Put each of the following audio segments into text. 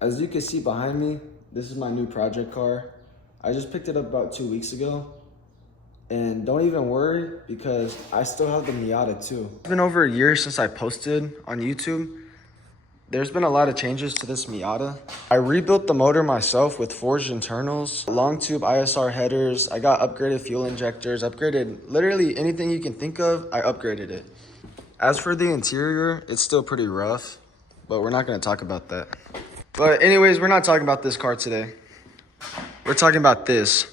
As you can see behind me, this is my new project car. I just picked it up about 2 weeks ago. And don't even worry because I still have the Miata too. It's been over a year since I posted on YouTube. There's been a lot of changes to this Miata. I rebuilt the motor myself with forged internals, long tube ISR headers. I got upgraded fuel injectors, upgraded literally anything you can think of, I upgraded it. As for the interior, it's still pretty rough, but we're not gonna talk about that. But anyways, we're not talking about this car today. We're talking about this.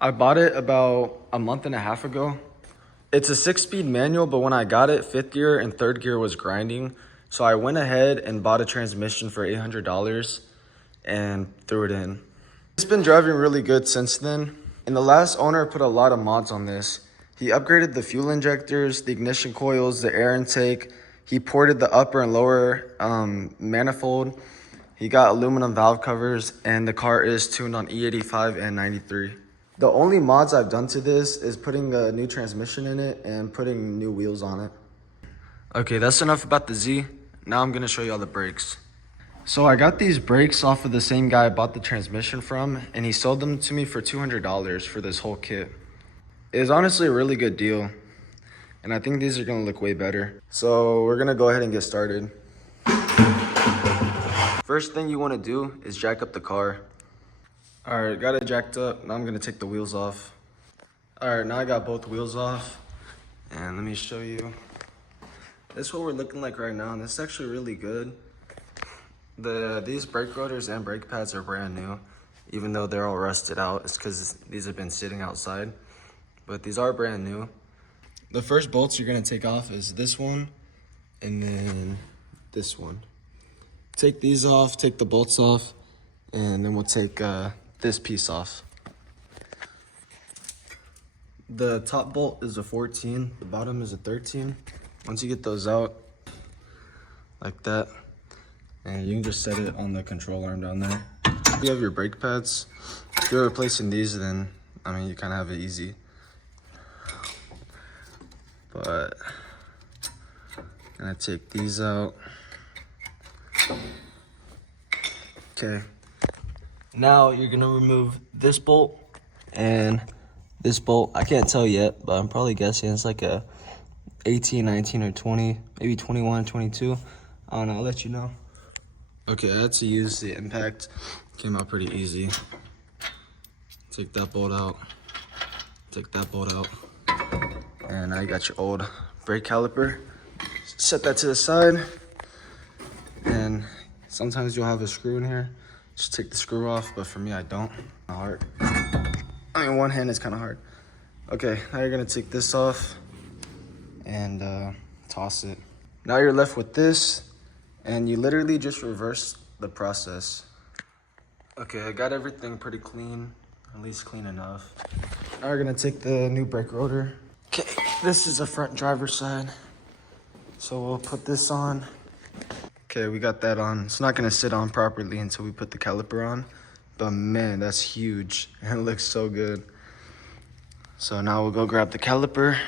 I bought it about a month and a half ago. It's a 6-speed manual, but when I got it, 5th gear and 3rd gear was grinding. So I went ahead and bought a transmission for $800 and threw it in. It's been driving really good since then. And the last owner put a lot of mods on this. He upgraded the fuel injectors, the ignition coils, the air intake. He ported the upper and lower manifold. He got aluminum valve covers, and the car is tuned on E85 and 93. The only mods I've done to this is putting a new transmission in it and putting new wheels on it. Okay, that's enough about the Z. Now I'm gonna show you all the brakes. So I got these brakes off of the same guy I bought the transmission from, and he sold them to me for $200 for this whole kit. It was honestly a really good deal, and I think these are gonna look way better. So we're gonna go ahead and get started. First thing you wanna do is jack up the car. All right, got it jacked up. Now I'm gonna take the wheels off. All right, now I got both wheels off. And let me show you. This is what we're looking like right now, and this is actually really good. These brake rotors and brake pads are brand new, even though they're all rusted out. It's because these have been sitting outside, but these are brand new. The first bolts you're gonna take off is this one, and then this one. Take these off, take the bolts off, and then we'll take this piece off. The top bolt is a 14, the bottom is a 13. Once you get those out, like that, and you can just set it on the control arm down there. If you have your brake pads, if you're replacing these, then, I mean, you kind of have it easy. But, I'm gonna take these out. Okay. Now you're gonna remove this bolt and this bolt. I can't tell yet, but I'm probably guessing it's like a 18, 19, or 20, maybe 21, 22. I don't know, I'll let you know. Okay, I had to use the impact. Came out pretty easy. Take that bolt out. Take that bolt out. And now you got your old brake caliper. Set that to the side. And sometimes you'll have a screw in here. Just take the screw off, but for me, I don't. Hard. I mean, one hand is kind of hard. Okay, now you're gonna take this off and toss it. Now you're left with this, and you literally just reverse the process. Okay, I got everything pretty clean, at least clean enough. Now we're gonna take the new brake rotor. Okay, this is the front driver's side. So we'll put this on. Okay, we got that on. It's not gonna sit on properly until we put the caliper on, but man, that's huge and it looks so good. So now we'll go grab the caliper,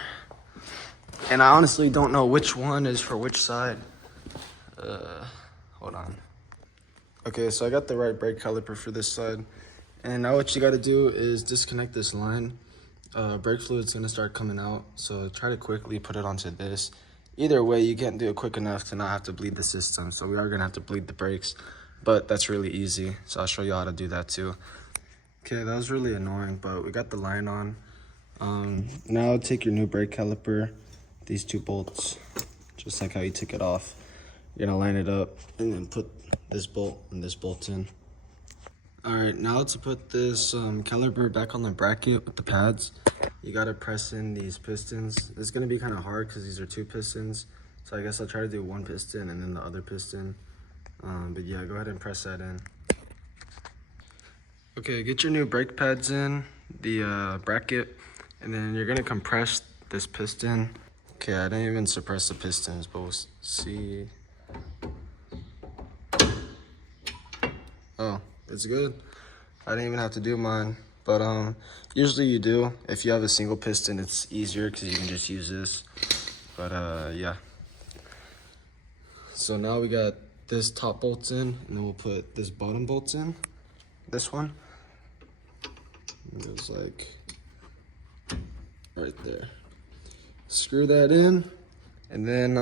and I honestly don't know which one is for which side. Hold on. Okay, so I got the right brake caliper for this side, and now what you gotta do is disconnect this line. Brake fluid's gonna start coming out, so try to quickly put it onto this. Either way, you can't do it quick enough to not have to bleed the system, so we are gonna have to bleed the brakes, but that's really easy, so I'll show you how to do that too. Okay, that was really annoying, but we got the line on. Now take your new brake caliper, these two bolts, just like how you took it off. You're gonna line it up and then put this bolt and this bolt in. All right, now to put this caliper back on the bracket with the pads, you gotta press in these pistons. It's gonna be kind of hard because these are 2 pistons. So I guess I'll try to do 1 piston and then the other piston. But yeah, go ahead and press that in. Okay, get your new brake pads in the bracket, and then you're gonna compress this piston Okay, I didn't even suppress the pistons, but we'll see. Oh, it's good. I didn't even have to do mine, but usually you do. If you have a single piston, it's easier because you can just use this. But yeah. So now we got this top bolts in, and then we'll put this bottom bolts in. This one. It goes like right there. Screw that in, and then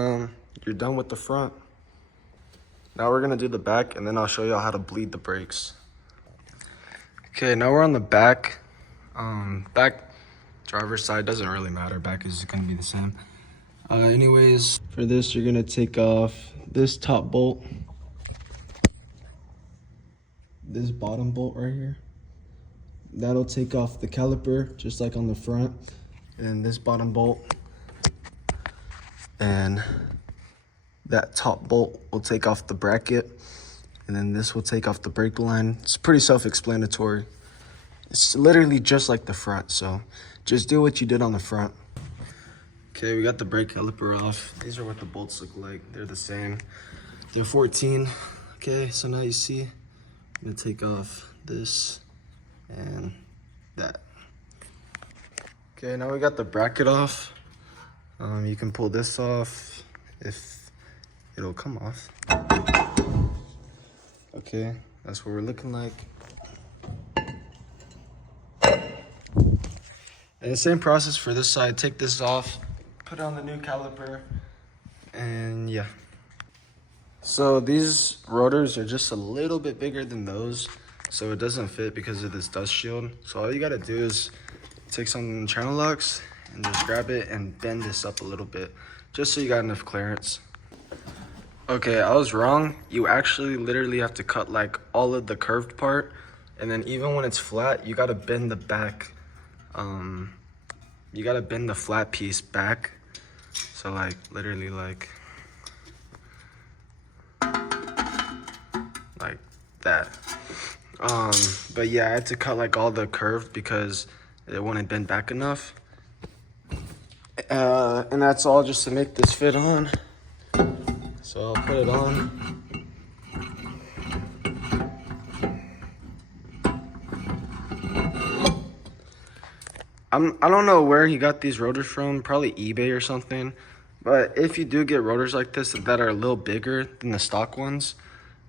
you're done with the front. Now we're gonna do the back, and then I'll show y'all how to bleed the brakes. Okay, now we're on the back. Back driver's side doesn't really matter. Back is gonna be the same. Anyways, for this, you're gonna take off this top bolt, this bottom bolt right here. That'll take off the caliper, just like on the front. And this bottom bolt and that top bolt will take off the bracket, and then this will take off the brake line. It's pretty self-explanatory. It's literally just like the front, so just do what you did on the front. Okay, we got the brake caliper off. These are what the bolts look like. They're the same. They're 14. Okay, so now you see, I'm gonna take off this and that. Okay, now we got the bracket off. You can pull this off if it'll come off. Okay, that's what we're looking like. And the same process for this side. Take this off, put on the new caliper, and yeah. So these rotors are just a little bit bigger than those, so it doesn't fit because of this dust shield. So all you gotta do is take some channel locks and just grab it and bend this up a little bit, just so you got enough clearance. Okay, I was wrong. You actually literally have to cut like all of the curved part, and then even when it's flat, you gotta bend the back. You gotta bend the flat piece back. So like literally like that. But yeah, I had to cut like all the curved because it wouldn't bend back enough. And that's all just to make this fit on. So I'll put it on. I don't know where he got these rotors from, probably eBay or something. But if you do get rotors like this that are a little bigger than the stock ones,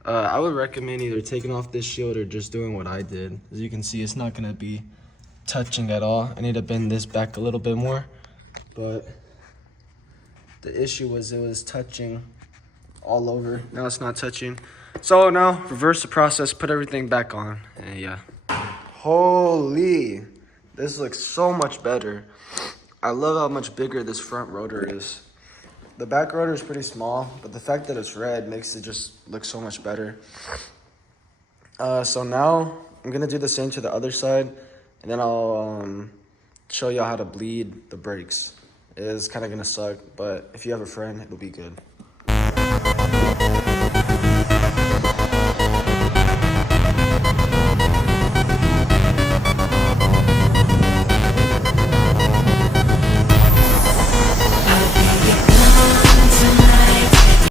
I would recommend either taking off this shield or just doing what I did. As you can see, it's not gonna be touching at all. I need to bend this back a little bit more, but the issue was it was touching all over. Now it's not touching. So now reverse the process, put everything back on, and yeah. Holy, this looks so much better. I love how much bigger this front rotor is. The back rotor is pretty small, but the fact that it's red makes it just look so much better. So now I'm gonna do the same to the other side, and then I'll show y'all how to bleed the brakes. It is kind of gonna suck, but if you have a friend, it'll be good.